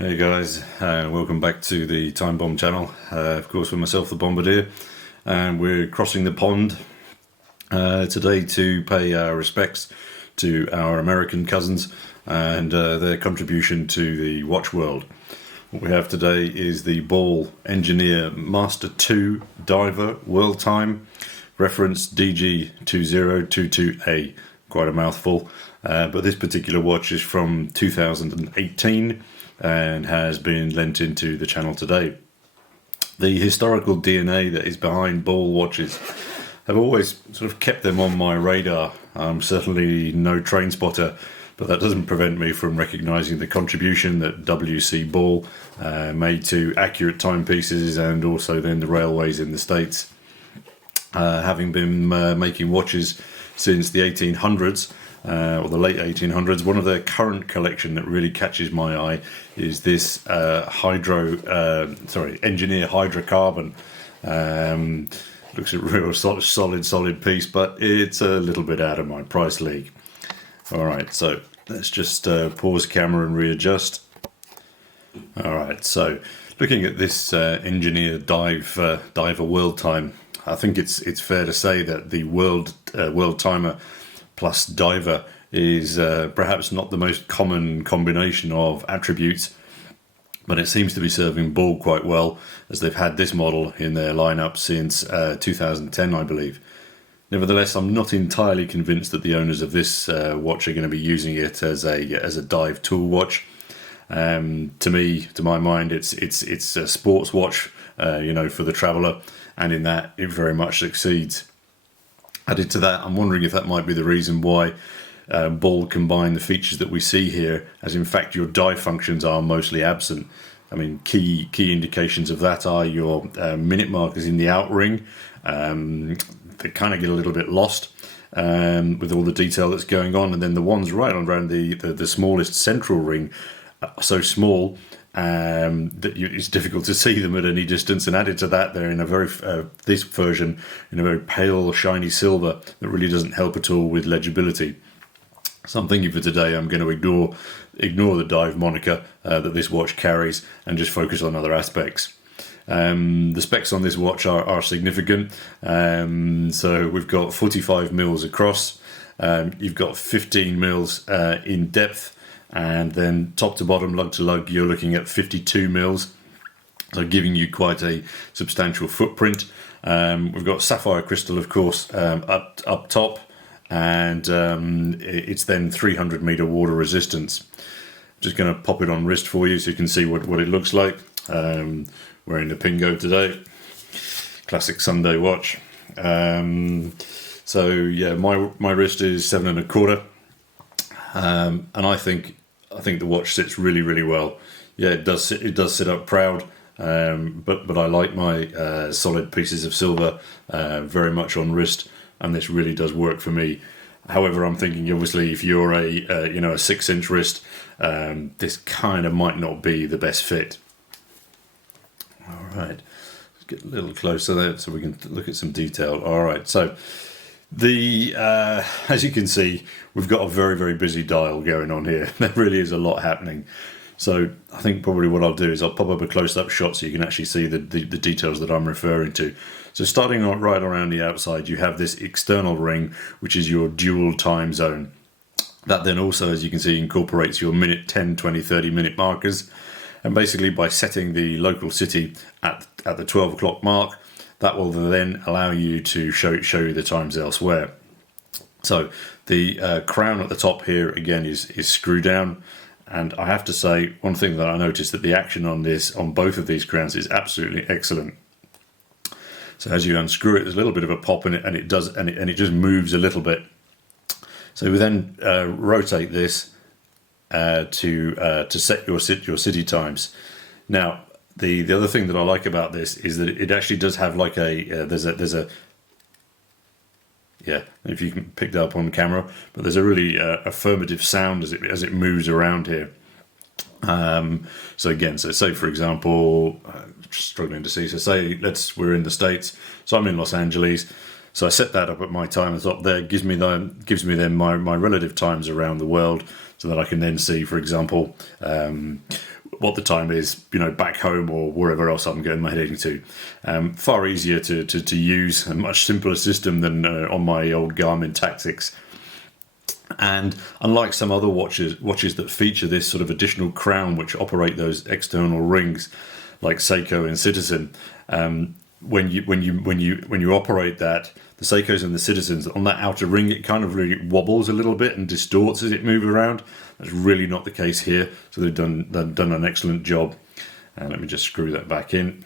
Hey guys, welcome back to the Time Bomb channel. Of course, with myself, the Bombardier, and we're crossing the pond today to pay our respects to our American cousins and their contribution to the watch world. What we have today is the Ball Engineer Master2 Diver Worldtime, reference DG2022A. Quite a mouthful, but this particular watch is from 2018 and has been lent into the channel today. The historical DNA that is behind Ball watches have always sort of kept them on my radar. I'm certainly no train spotter, but that doesn't prevent me from recognising the contribution that W.C. Ball made to accurate timepieces and also then the railways in the States. Having been making watches since the 1800s, or the late 1800s, one of their current collection that really catches my eye is this Engineer hydrocarbon. Looks a real solid piece, but it's a little bit out of my price league. Alright, so let's just pause camera and readjust. Alright, so looking at this Engineer Diver Worldtime, I think it's fair to say that the Worldtimer plus Diver is perhaps not the most common combination of attributes, but it seems to be serving Ball quite well, as they've had this model in their lineup since 2010, I believe. Nevertheless, I'm not entirely convinced that the owners of this watch are going to be using it as a dive tool watch. To my mind, it's a sports watch, for the traveller, and in that it very much succeeds. Added to that, I'm wondering if that might be the reason why Ball combine the features that we see here, as in fact your dive functions are mostly absent. I mean, key indications of that are your minute markers in the out ring. They kind of get a little bit lost with all the detail that's going on, and then the ones right around the smallest central ring are so small that it's difficult to see them at any distance, and added to that, they're in a very this version in a very pale shiny silver that really doesn't help at all with legibility. So I'm thinking for today I'm going to ignore the dive moniker that this watch carries and just focus on other aspects. The specs on this watch are significant. So we've got 45 mils across, you've got 15 mils in depth, and then top to bottom, lug to lug, you're looking at 52 mils, so giving you quite a substantial footprint. We've got sapphire crystal, of course, up top, and it's then 300 meter water resistance. Just going to pop it on wrist for you so you can see what it looks like. Wearing the Pingo today, classic Sunday watch. So yeah, my wrist is 7 1/4, and I think the watch sits really well. Yeah, it does sit up proud, but I like my solid pieces of silver very much on wrist, and this really does work for me. However, I'm thinking obviously if you're a 6-inch wrist, this kind of might not be the best fit. All right, let's get a little closer there so we can look at some detail. All right, so as you can see, we've got a very busy dial going on here. There really is a lot happening. So I think probably what I'll do is I'll pop up a close-up shot so you can actually see the details that I'm referring to. So starting right around the outside, you have this external ring, which is your dual time zone. That then also, as you can see, incorporates your minute, 10, 20, 30 minute markers. And basically by setting the local city at the 12 o'clock mark, that will then allow you to show you the times elsewhere. So the crown at the top here again is screw down, and I have to say one thing that I noticed, that the action on both of these crowns is absolutely excellent. So as you unscrew it, there's a little bit of a pop in it, and it just moves a little bit. So we then rotate this to set your city times. Now, the other thing that I like about this is that it actually does have like there's a yeah, if you can pick that up on camera, but there's a really affirmative sound as it moves around here. So again, so say for example, struggling to see. So say we're in the States. So I'm in Los Angeles. So I set that up at my timers up there. It gives me then my relative times around the world, so that I can then see, for example, what the time is, back home or wherever else I'm heading to. Far easier to use, a much simpler system than on my old Garmin Tactics. And unlike some other watches that feature this sort of additional crown, which operate those external rings, like Seiko and Citizen, when you operate that, the Seikos and the Citizens, on that outer ring, it kind of really wobbles a little bit and distorts as it moves around. That's really not the case here. So they've done an excellent job. And let me just screw that back in.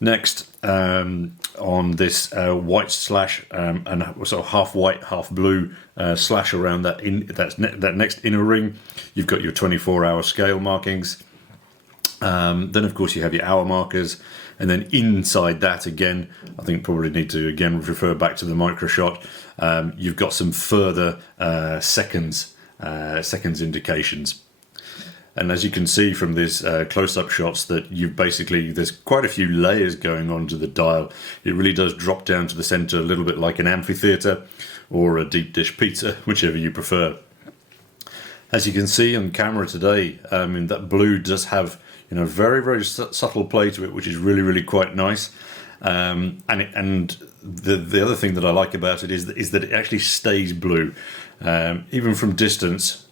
Next, on this white slash and sort of half white, half blue slash around that next inner ring, you've got your 24-hour scale markings. Then, of course, you have your hour markers, and then inside that, again, I think probably need to again refer back to the micro shot. You've got some further seconds indications. And as you can see from these close-up shots, that there's quite a few layers going on to the dial. It really does drop down to the center a little bit like an amphitheater or a deep dish pizza, whichever you prefer. As you can see on camera today, that blue does have very, very subtle play to it, which is really, really quite nice. And the other thing that I like about it is that it actually stays blue. Even from distance,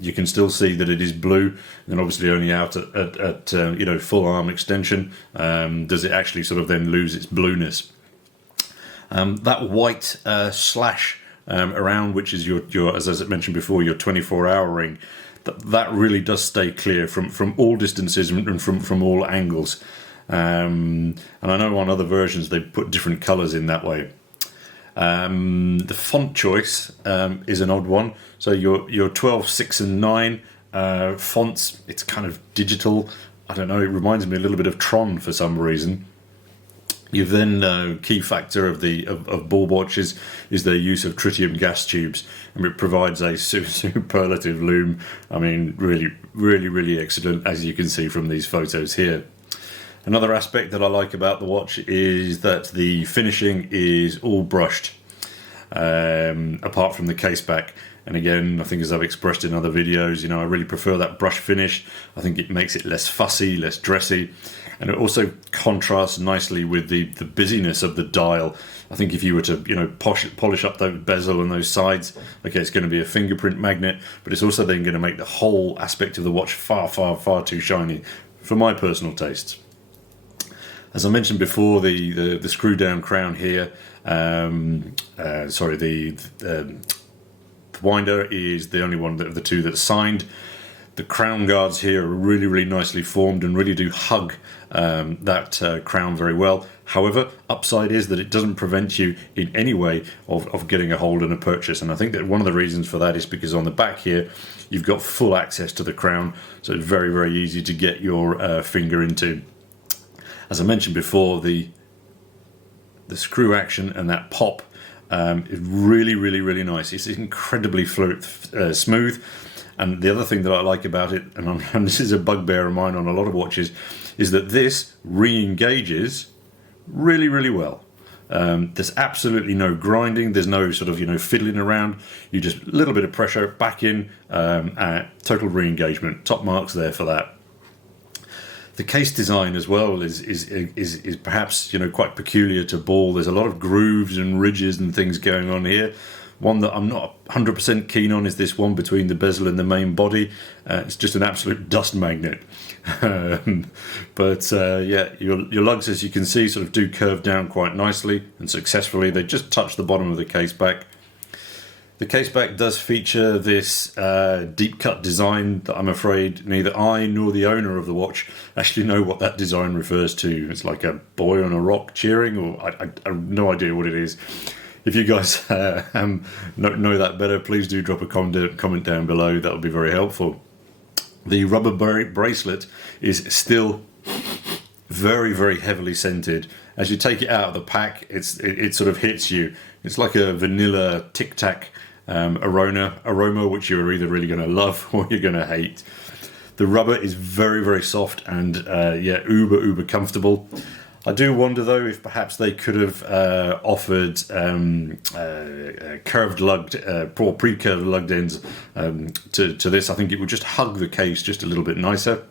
you can still see that it is blue, and obviously only out at full arm extension does it actually sort of then lose its blueness. That white slash around, which is your as I mentioned before, your 24-hour ring, that really does stay clear from all distances and from all angles. And I know on other versions they put different colours in that way. The font choice is an odd one. So your 12, 6 and 9 fonts, it's kind of digital. I don't know, it reminds me a little bit of Tron for some reason. You've then key factor of ball watches is their use of tritium gas tubes, and it provides a superlative lume. I mean, really, really, really excellent, as you can see from these photos here. Another aspect that I like about the watch is that the finishing is all brushed, apart from the case back. And again, I think as I've expressed in other videos, I really prefer that brush finish. I think it makes it less fussy, less dressy, and it also contrasts nicely with the busyness of the dial. I think if you were to, polish up those bezel and those sides, okay, it's going to be a fingerprint magnet, but it's also then going to make the whole aspect of the watch far, far, far too shiny for my personal tastes. As I mentioned before, the screw down crown here, the winder is the only one of the two that's signed. The crown guards here are really, really nicely formed and really do hug that crown very well. However, upside is that it doesn't prevent you in any way of getting a hold and a purchase. And I think that one of the reasons for that is because on the back here, you've got full access to the crown. So it's very, very easy to get your finger into. As I mentioned before, the screw action and that pop is really, really, really nice. It's incredibly smooth. And the other thing that I like about it, and this is a bugbear of mine on a lot of watches, is that this re-engages really, really well. There's absolutely no grinding. There's no sort of fiddling around. You just a little bit of pressure back in, total re-engagement. Top marks there for that. The case design as well is perhaps quite peculiar to ball. There's a lot of grooves and ridges and things going on here. One that I'm not 100% keen on is this one between the bezel and the main body. It's just an absolute dust magnet. But your lugs, as you can see, sort of do curve down quite nicely and successfully. They just touch the bottom of the case back. The case back does feature this deep cut design that I'm afraid neither I nor the owner of the watch actually know what that design refers to. It's like a boy on a rock cheering, or I have no idea what it is. If you guys know that better, please do drop a comment down below. That would be very helpful. The rubber bracelet is still very, very heavily scented. As you take it out of the pack, it sort of hits you. It's like a vanilla Tic Tac aroma, which you're either really going to love or you're going to hate. The rubber is very, very soft and uber comfortable. I do wonder though if perhaps they could have offered curved lugged or pre-curved lugged ends to this. I think it would just hug the case just a little bit nicer.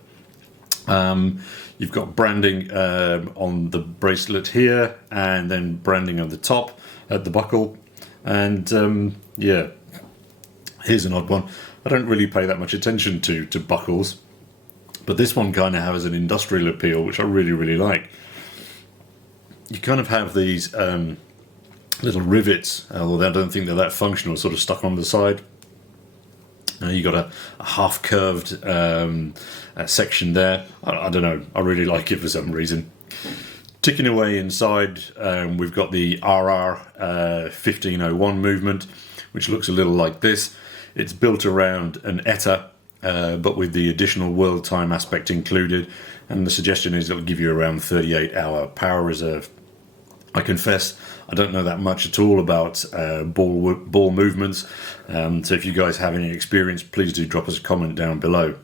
You've got branding on the bracelet here, and then branding on the top at the buckle. And yeah, here's an odd one. I don't really pay that much attention to buckles, but this one kind of has an industrial appeal, which I really, really like. You kind of have these little rivets, although I don't think they're that functional, sort of stuck on the side. You got a half curved section there. I don't know, I really like it for some reason. Ticking away inside, we've got the RR 1501 movement, which looks a little like this. It's built around an ETA, but with the additional Worldtime aspect included, and the suggestion is it'll give you around 38-hour power reserve. I confess I don't know that much at all about ball movements, so if you guys have any experience, please do drop us a comment down below.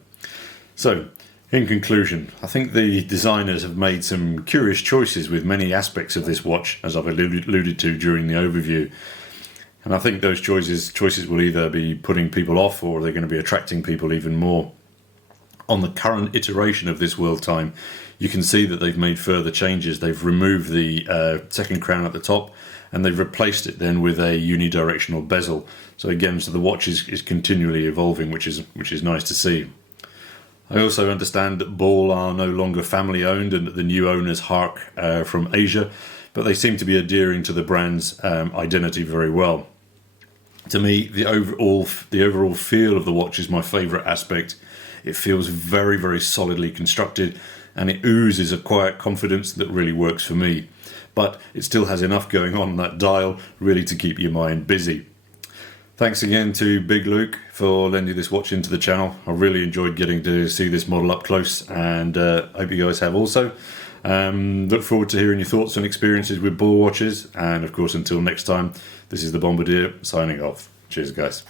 So, in conclusion, I think the designers have made some curious choices with many aspects of this watch, as I've alluded to during the overview. And I think those choices will either be putting people off, or they're going to be attracting people even more. On the current iteration of this Worldtime, you can see that they've made further changes. They've removed the second crown at the top, and they've replaced it then with a unidirectional bezel. So again, the watch is continually evolving, which is nice to see. I also understand that Ball are no longer family owned and that the new owners hark from Asia, but they seem to be adhering to the brand's identity very well. To me, the overall feel of the watch is my favourite aspect. It feels very, very solidly constructed, and it oozes a quiet confidence that really works for me. But it still has enough going on that dial really to keep your mind busy. Thanks again to Big Luke for lending this watch into the channel. I really enjoyed getting to see this model up close, and hope you guys have also. Look forward to hearing your thoughts and experiences with Ball watches, and of course until next time, this is the Bombardier signing off. Cheers guys.